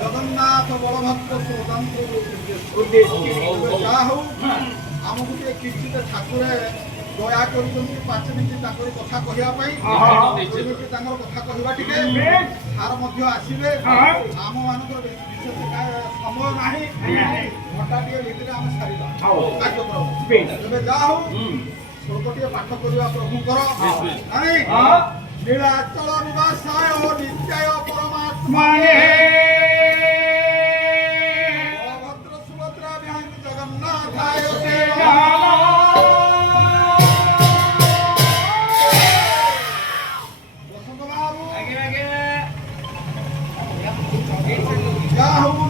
ଜଗନ୍ନାଥ ବଳଭଦ୍ର ଯାହା ହଉ ଆମକୁ ଟିକେ କିଛିଟା ଠାକୁରେ ଦୟା କରୁଛନ୍ତି 5 ମିନିଟ୍ ତାଙ୍କର କଥା କହିବା ପାଇଁ ତାଙ୍କର କଥା କହିବା ଟିକେ ସାର ମଧ୍ୟ ଆସିବେ ଆମ ମାନଙ୍କର ବିଶେଷ ସମୟ ନାହିଁ ଘଣ୍ଟା ଟିକେ ଭିତରେ ଆମେ ସାରିବା କାର୍ଯ୍ୟକ୍ରମ ତେବେ ଯାହା ହଉ ଶ୍ଲୋକ ଟିକେ ପାଠ କରିବା ପ୍ରଭୁଙ୍କର ନୀଳାଚଳ ନିବାସାୟ ନିତ୍ୟାୟ ପରମାତ୍ମା ବଳଭଦ୍ର ସୁଭଦ୍ରା ବିହାରୀ ଜଗନ୍ନାଥାୟ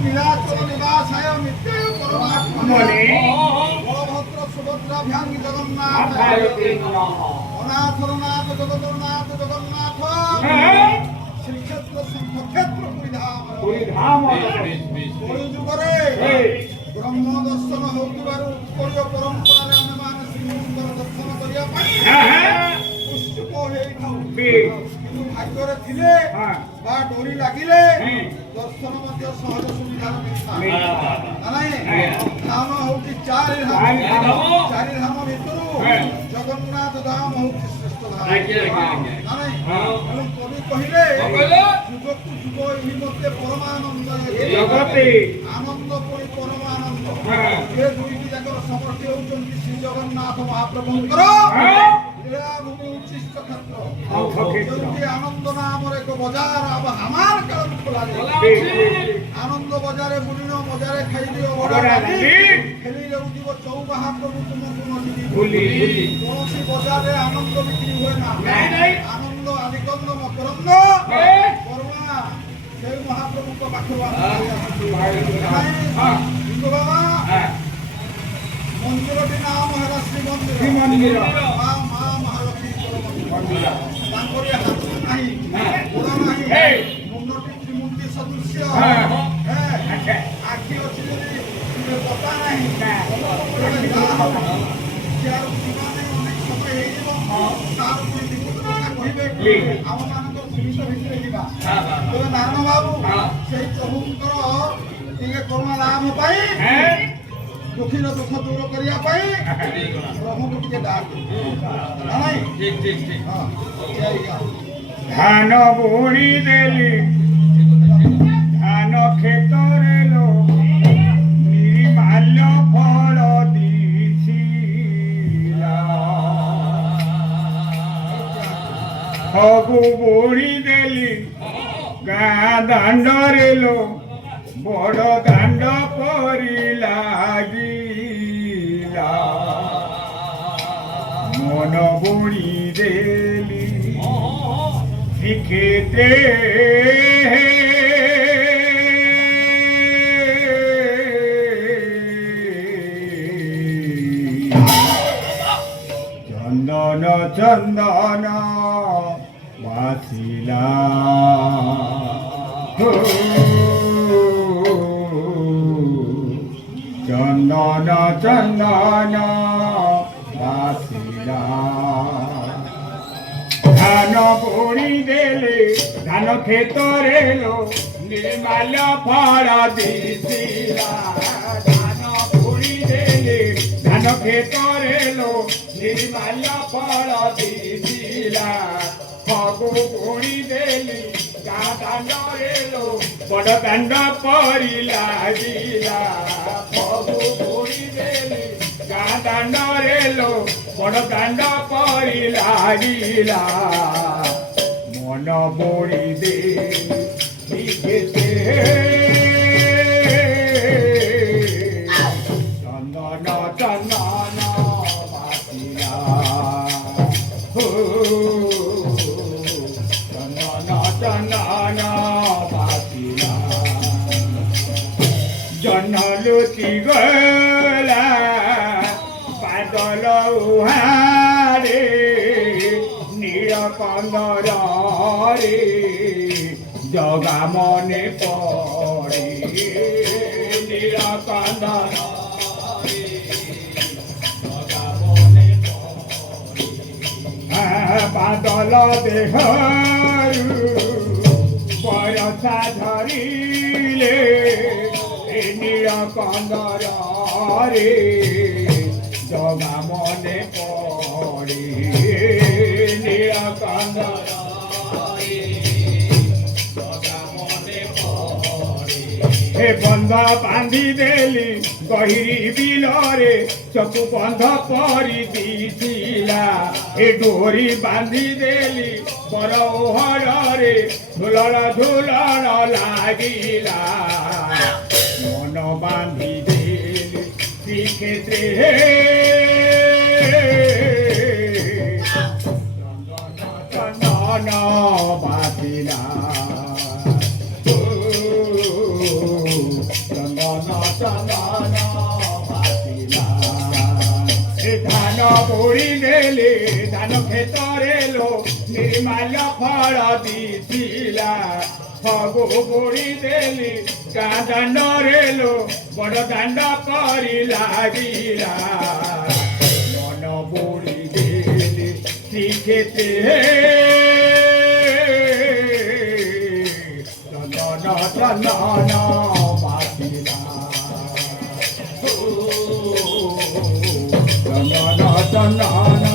नीलाचल निवासाय नित्याय परमात्मा बलभद्र सुभद्रा भ्यांगी जगन्नाथ अनाथरनाथ जगन्नाथ जगन्नाथ श्रीक्षेत्र शंखक्षेत्र पुरीधाम कलिजुगरे ब्रह्म दर्शन होउतिबारु उत्कळीय परंपरारे आमे माने श्रीमंदिर दर्शन करिया पाई पुष्प हेइथाउ किंतु भाग्यरे थिले बा डोरी लागिले दर्शन मध्य सहज सुविधा धाम होती चारि धाम भितर जगन्नाथ धाम होती श्रेष्ठ धाम कवि कहले जुग को जुग यही मते परमानंद आनंद परि परमानंद ये दुईटी जाकर समष्टि होउचंती श्री जगन्नाथ महाप्रभुंकर लीलाभूमि उच्चिष्ट क्षेत्र आनंद नाम एक बजार अब हमार काल खोला आनंद बजारे बुलिनो मजारे खाइदियो खेली जाउथिब चौबाहा प्रभु तुमको नदी कौनसी बजारे आनंद बिक्री हुए ना आनंद आदिकंद मकरंद करुणा से महाप्रभु को पाखवा बाबा मंदिरटी नाम है श्री मंदिर मां महालक्ष्मी मंदिर तांकरे हाथ नाही गोड़ नाही मुंडटी त्रिमूर्ति सदृश्य आखि अछि पता नाही यार जीवन अनेक समय हे जीव तार पुरी विपद কথা কইবে ଆମ ମାନଙ୍କ ସୁବିଧା ଭିତରେ ଯିବା ତେବେ ନାରାୟଣ ବାବୁ ସେଇ ପ୍ରଭୁଙ୍କର ଟିକେ କରୁଣା ଲାଭ ପାଇଁ दुखी दुख दूर करिया पाई प्रभु को टिके डाक नाही ठीक ठीक ठीक हां धान बुणी देली धान खेत रे लो निर्माल्य फल दिसिला हगु बुणी देली गाँ दांड रे लो बड़ दांड परी लागिला मन बुणी देली शिखेते चंदन चंदन बासिला चंदन चंदन बासिला धान बुणी देले धान खेत रे लो निर्माल्य फल दिसिला धान बुणी देले धान खेत रे लो निर्माल्य फल दिसिला फगु बुणी देली गाँ दांड रे लो बड़ दांड परी लागिला फगु बुणी देली गाँ दांड रे लो बड़ दांड परी लागिला मन बुणी देली चंदन चंदन बासिला चंदन चंदन बासिला जनलुची गला बादल उहारे नील कंदर रे जगा मने पड़े नील कंदर बादल देहरु पर মনসা ধরিলে নীল কন্দরে জগা মনে পড়ে নীল কন্দরে জগা মনে পড়ে হে বন্ধ বাঁধি দেলি গহিরি বিলরে চকু বন্ধ করে দিছিলা এ ডোরি বাঁধি দেলি বড় ওহরে ঝুলন ঝুলন লাগিলা মন বাঁধি দেলি শ্রীক্ষেত্রে চন্দন বাঁধিলা চন্দন বাঁধিলা ধান পড়ি নেলে ধান ক্ষেতরে লো ନିର୍ମାଲ୍ୟ ଫଳ ଦିଥିଲା ଫଗୁ ବୁଡ଼ି ଦେଲି ଗାଁ ଦାଣ୍ଡରେ ଲୋ ବଡ଼ ଦାଣ୍ଡ ପରି ଲାଗିଲା ମନ ବୁଡ଼ି ଦେଲି ଶ୍ରୀକ୍ଷେତ୍ରେ ଚନ୍ଦନ ଚନ୍ଦନ ବାଜିଲା ଚନ୍ଦନ ଚନ୍ଦନ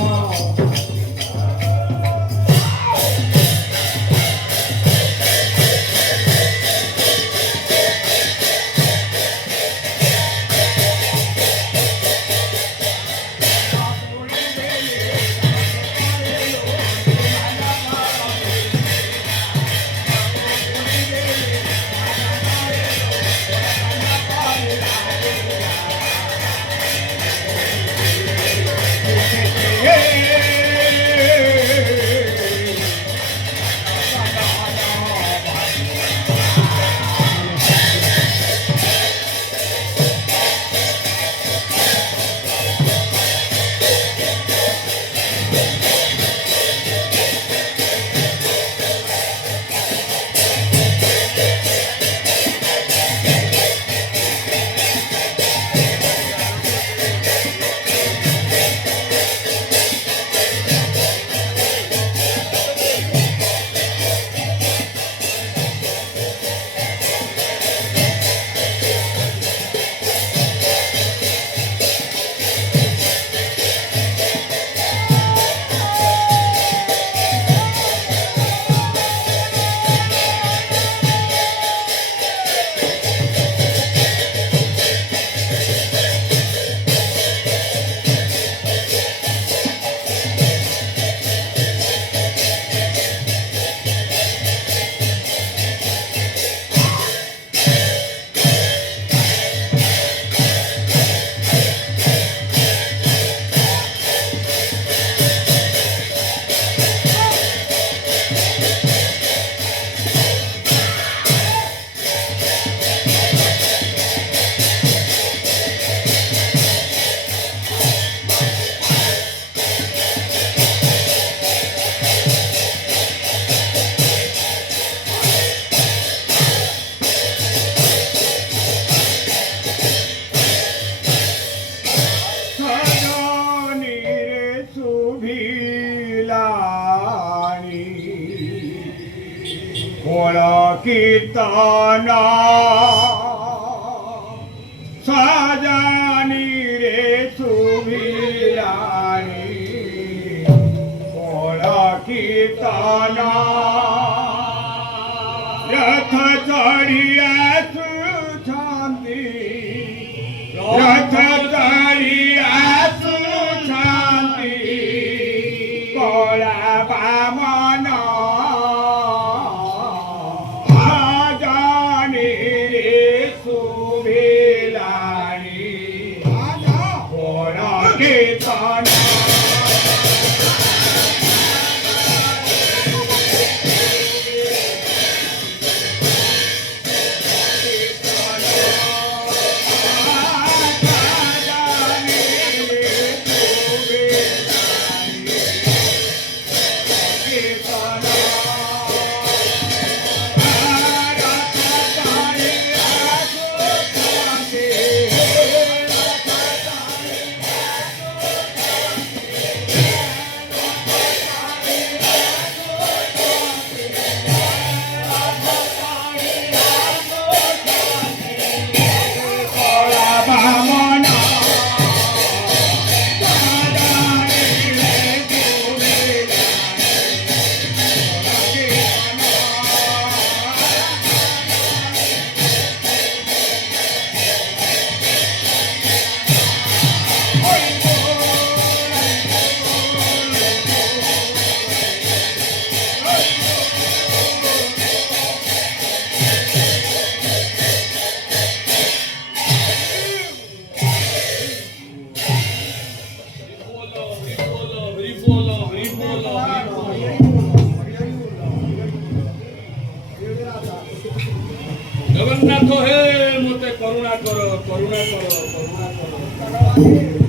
কীর্তন সাজানি রে সুভিলানি বড় কীর্তন রথ চড়িয়া সুশান্তি রথ চড়িয়া সুশান্তি কলা বামন ଜଗନ୍ନାଥ ହେ ମୋତେ କରୁଣା କର କରୁଣା କର କରୁଣା କର